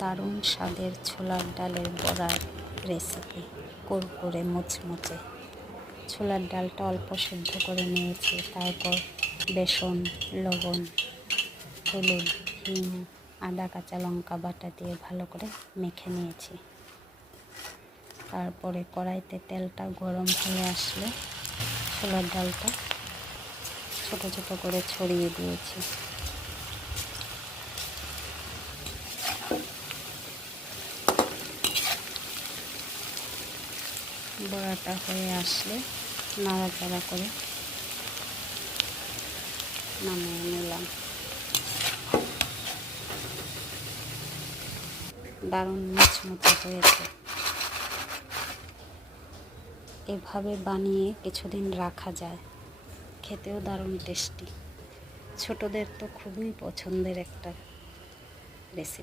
দারুণ স্বাদের ছোলার ডালের বড়ার রেসিপি। কুরকুরে মুচমুচে ছোলার ডালটা অল্প সেদ্ধ করে নিয়েছি। তারপর বেসন, লবণ, হলুদ, হিং, আদা, কাঁচা লঙ্কা বাটা দিয়ে ভালো করে মেখে নিয়েছি। তারপরে কড়াইতে তেলটা গরম হয়ে আসলে ছোলার ডালটা ছোট ছোট করে ছড়িয়ে দিয়েছি। বড়াটা হয়ে আসলে নাড়াচাড়া করে নামিয়ে নিলাম। দারুণ মুচমুচে হয়েছে। এভাবে বানিয়ে কিছুদিন রাখা যায়, খেতেও দারুণ টেস্টি। ছোটদের তো খুবই পছন্দের একটা রেসিপি।